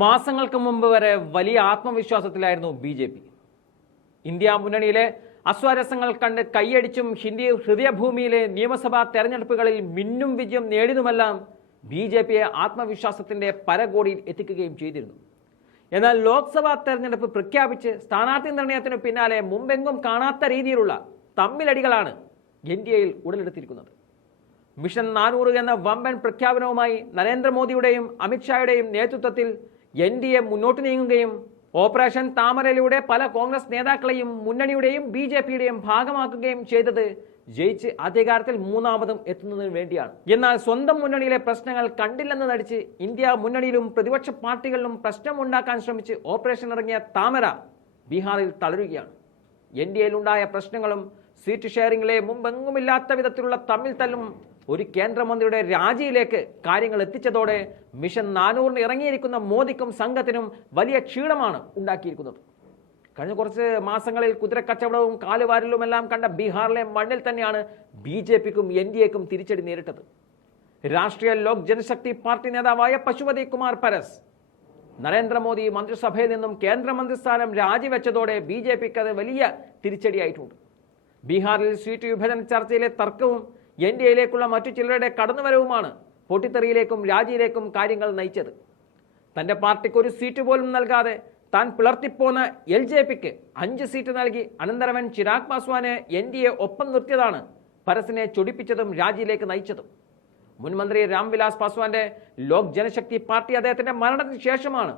മാസങ്ങൾക്ക് മുമ്പ് വരെ വലിയ ആത്മവിശ്വാസത്തിലായിരുന്നു ബി ജെ പി. ഇന്ത്യ മുന്നണിയിലെ അസ്വാരസ്യങ്ങൾ കണ്ട് കൈയടിച്ചും ഹിന്ദി ഹൃദയഭൂമിയിലെ നിയമസഭാ തെരഞ്ഞെടുപ്പുകളിൽ മിന്നും വിജയം നേടിയതുമെല്ലാം ബി ജെ പിയെ ആത്മവിശ്വാസത്തിന്റെ പരകോടിയിൽ എത്തിക്കുകയും ചെയ്തിരുന്നു. എന്നാൽ ലോക്സഭാ തെരഞ്ഞെടുപ്പ് പ്രഖ്യാപിച്ച് സ്ഥാനാർത്ഥി നിർണയത്തിനു പിന്നാലെ മുമ്പെങ്കും കാണാത്ത രീതിയിലുള്ള തമ്മിലടികളാണ് എൻ ഡി എയിൽ ഉടലെടുത്തിരിക്കുന്നത്. മിഷൻ നാനൂറ് എന്ന വമ്പൻ പ്രഖ്യാപനവുമായി നരേന്ദ്രമോദിയുടെയും അമിത്ഷായുടെയും നേതൃത്വത്തിൽ എൻ ഡി എ മുന്നോട്ട് നീങ്ങുകയും ഓപ്പറേഷൻ താമരയിലൂടെ പല കോൺഗ്രസ് നേതാക്കളെയും മുന്നണിയുടെയും ബി ജെ പിയുടെയും ഭാഗമാക്കുകയും ചെയ്തത് ജയിച്ച് അധികാരത്തിൽ മൂന്നാമതും എത്തുന്നതിന് വേണ്ടിയാണ്. എന്നാൽ സ്വന്തം മുന്നണിയിലെ പ്രശ്നങ്ങൾ കണ്ടില്ലെന്ന് നടിച്ച് ഇന്ത്യ മുന്നണിയിലും പ്രതിപക്ഷ പാർട്ടികളിലും പ്രശ്നമുണ്ടാക്കാൻ ശ്രമിച്ച് ഓപ്പറേഷൻ ഇറങ്ങിയ താമര ബീഹാറിൽ തളരുകയാണ്. എൻ ഡി എയിലുണ്ടായ പ്രശ്നങ്ങളും സീറ്റ് ഷെയറിംഗിലെ മുമ്പെങ്ങുമില്ലാത്ത വിധത്തിലുള്ള തമ്മിൽ തല്ലും ഒരു കേന്ദ്രമന്ത്രിയുടെ രാജിയിലേക്ക് കാര്യങ്ങൾ എത്തിച്ചതോടെ മിഷൻ നാനൂറിന് ഇറങ്ങിയിരിക്കുന്ന മോദിക്കും സംഘത്തിനും വലിയ ക്ഷീണമാണ് ഉണ്ടാക്കിയിരിക്കുന്നത്. കഴിഞ്ഞ കുറച്ച് മാസങ്ങളിൽ കുതിരക്കച്ചവടവും കാലുവാരലുമെല്ലാം കണ്ട ബീഹാറിലെ മണ്ണിൽ തന്നെയാണ് ബി ജെ പിക്കും എൻ ഡി എക്കും തിരിച്ചടി നേരിട്ടത്. രാഷ്ട്രീയ ലോക് ജനശക്തി പാർട്ടി നേതാവായ പശുപതി കുമാർ പരസ് നരേന്ദ്രമോദി മന്ത്രിസഭയിൽ നിന്നും കേന്ദ്രമന്ത്രിസ്ഥാനം രാജിവെച്ചതോടെ ബി ജെ പിക്ക് അത് വലിയ തിരിച്ചടിയായിട്ടുണ്ട്. ബീഹാറിൽ സീറ്റ് വിഭജന ചർച്ചയിലെ തർക്കവും എൻ ഡി എയിലേക്കുള്ള മറ്റു ചിലരുടെ കടന്നുവരവുമാണ് പൊട്ടിത്തെറിയിലേക്കും രാജിയിലേക്കും കാര്യങ്ങൾ നയിച്ചത്. തന്റെ പാർട്ടിക്ക് ഒരു സീറ്റ് പോലും നൽകാതെ താൻ പിളർത്തിപ്പോന്ന എൽ ജെ പിക്ക് അഞ്ച് സീറ്റ് നൽകി അനന്തരവൻ ചിരാഗ് പാസ്വാനെ എൻ ഡി എ ഒപ്പം നിർത്തിയതാണ് പരസിനെ ചൊടിപ്പിച്ചതും രാജിയിലേക്ക് നയിച്ചതും. മുൻമന്ത്രി രാംവിലാസ് പാസ്വാന്റെ ലോക് ജനശക്തി പാർട്ടി അദ്ദേഹത്തിന്റെ മരണത്തിന് ശേഷമാണ്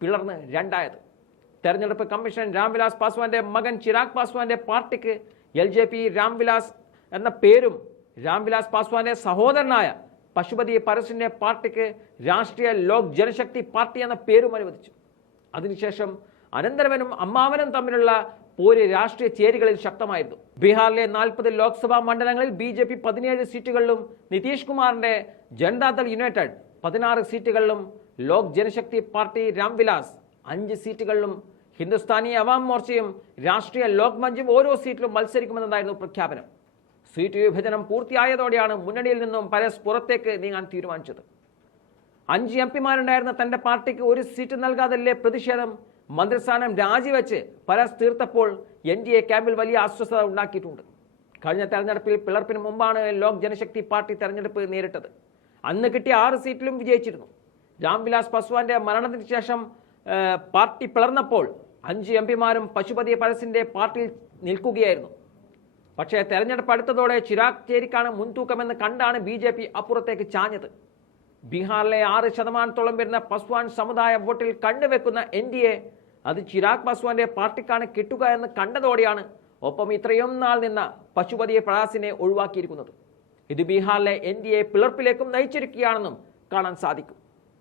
പിളർന്ന് രണ്ടായത്. തെരഞ്ഞെടുപ്പ് കമ്മീഷൻ രാംവിലാസ് പാസ്വാന്റെ മകൻ ചിരാഗ് പാസ്വാന്റെ പാർട്ടിക്ക് എൽ ജെ പി രാംവിലാസ് എന്ന പേരും രാംവിലാസ് പാസ്വാന്റെ സഹോദരനായ പശുപതി പരസിന്റെ പാർട്ടിക്ക് രാഷ്ട്രീയ ലോക് ജനശക്തി പാർട്ടി എന്ന പേരും അനുവദിച്ചു. അതിനുശേഷം അനന്തരവനും അമ്മാവനും തമ്മിലുള്ള പോര് രാഷ്ട്രീയ ചേരികളിൽ ശക്തമായിരുന്നു. ബീഹാറിലെ നാൽപ്പത് ലോക്സഭാ മണ്ഡലങ്ങളിൽ ബി ജെ പി പതിനേഴ് സീറ്റുകളിലും നിതീഷ് കുമാറിന്റെ ജനതാദൾ യുണൈറ്റഡ് പതിനാറ് സീറ്റുകളിലും ലോക് ജനശക്തി പാർട്ടി രാംവിലാസ് അഞ്ച് സീറ്റുകളിലും ഹിന്ദുസ്ഥാനി അവാം മോർച്ചയും രാഷ്ട്രീയ ലോക് മഞ്ചും ഓരോ സീറ്റിലും മത്സരിക്കുമെന്നതായിരുന്നു പ്രഖ്യാപനം. സീറ്റ് വിഭജനം പൂർത്തിയായതോടെയാണ് മുന്നണിയിൽ നിന്നും പരസ് പുറത്തേക്ക് നീങ്ങാൻ തീരുമാനിച്ചത്. അഞ്ച് എം പിമാരുണ്ടായിരുന്ന തന്റെ പാർട്ടിക്ക് ഒരു സീറ്റ് നൽകാതല്ലേ പ്രതിഷേധം? മന്ത്രിസ്ഥാനം രാജിവെച്ച് പരസ് തീർത്തപ്പോൾ എൻ ഡി എ ക്യാമ്പിൽ വലിയ അസ്വസ്ഥത ഉണ്ടാക്കിയിട്ടുണ്ട്. കഴിഞ്ഞ തെരഞ്ഞെടുപ്പിൽ പിളർപ്പിന് മുമ്പാണ് ലോക് ജനശക്തി പാർട്ടി തെരഞ്ഞെടുപ്പ് നേരിട്ടത്. അന്ന് കിട്ടിയ ആറ് സീറ്റിലും വിജയിച്ചിരുന്നു. രാംവിലാസ് പസ്വാന്റെ മരണത്തിന് ശേഷം പാർട്ടി പിളർന്നപ്പോൾ അഞ്ച് എം പിമാരും പശുപതി പരസിന്റെ പാർട്ടിയിൽ നിൽക്കുകയായിരുന്നു. പക്ഷേ തെരഞ്ഞെടുപ്പ് അടുത്തതോടെ ചിരാഗ് ചേരിക്കാണ് മുൻതൂക്കമെന്ന് കണ്ടാണ് ബി ജെ പി അപ്പുറത്തേക്ക് ചാഞ്ഞത്. ബീഹാറിലെ ആറ് ശതമാനത്തോളം വരുന്ന പസ്വാൻ സമുദായ വോട്ടിൽ കണ്ടുവെക്കുന്ന എൻ ഡി എ അത് ചിരാഗ് പസ്വാന്റെ പാർട്ടിക്കാണ് കിട്ടുക എന്ന് കണ്ടതോടെയാണ് ഒപ്പം ഇത്രയും നാൾ നിന്ന പശുപതിയെ പ്രയാസിനെ ഒഴിവാക്കിയിരിക്കുന്നത്. ഇത് ബീഹാറിലെ എൻ ഡി എ പിളർപ്പിലേക്കും നയിച്ചിരിക്കുകയാണെന്നും കാണാൻ സാധിക്കും.